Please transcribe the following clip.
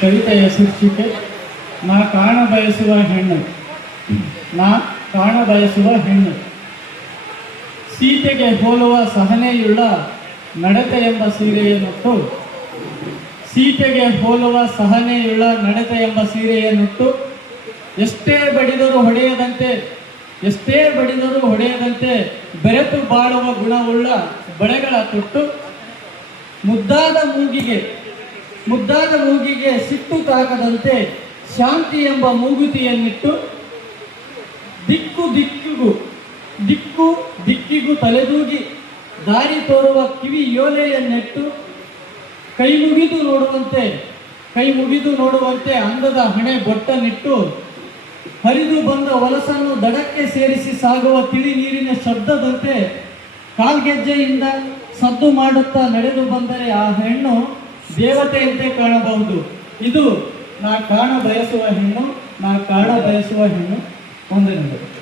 ಕವಿತೆಯ ಶೀರ್ಷಿಕೆ ನಾ ಕಾಣ ಬಯಸುವ ಹೆಣ್ಣು. ನಾ ಕಾಣ ಬಯಸುವ ಹೆಣ್ಣು. ಸೀತೆಗೆ ಹೋಲುವ ಸಹನೆಯುಳ್ಳ ನಡತೆ ಎಂಬ ಸೀರೆಯನ್ನುಟ್ಟು, ಸೀತೆಗೆ ಹೋಲುವ ಸಹನೆಯುಳ್ಳ ನಡತೆ ಎಂಬ ಸೀರೆಯನ್ನುಟ್ಟು, ಎಷ್ಟೇ ಬಡಿದರೂ ಹೊಡೆಯದಂತೆ, ಎಷ್ಟೇ ಬಡಿದರೂ ಹೊಡೆಯದಂತೆ ಬೆರೆತು ಬಾಳುವ ಗುಣವುಳ್ಳ ಬಳೆಗಳ ತೊಟ್ಟು, ಮುದ್ದಾದ ಮೂಗಿಗೆ ಸಿಟ್ಟು ತಾಕದಂತೆ ಶಾಂತಿ ಎಂಬ ಮೂಗುತಿಯನ್ನಿಟ್ಟು, ದಿಕ್ಕಿಗೂ ತಲೆದೂಗಿ ದಾರಿ ತೋರುವ ಕಿವಿ ಯೋಲೆಯನ್ನೆಟ್ಟು, ಕೈ ಮುಗಿದು ನೋಡುವಂತೆ ಅಂದದ ಹಣೆ ಬೊಟ್ಟನಿಟ್ಟು, ಹರಿದು ಬಂದ ಹೊಲಸನ್ನು ದಡಕ್ಕೆ ಸೇರಿಸಿ ಸಾಗುವ ತಿಳಿ ನೀರಿನ ಶಬ್ದದಂತೆ ಕಾಲ್ಗೆಜ್ಜೆಯಿಂದ ಸದ್ದು ಮಾಡುತ್ತಾ ನಡೆದು ಬಂದರೆ ಆ ಹೆಣ್ಣು ದೇವತೆಯಂತೆ ಕಾಣಬಹುದು. ಇದು ನಾ ಕಾಣ ಬಯಸುವ ಹೆಣ್ಣು. ನಾ ಕಾಣ ಬಯಸುವ ಹೆಣ್ಣು. ವಂದನೆಗಳು.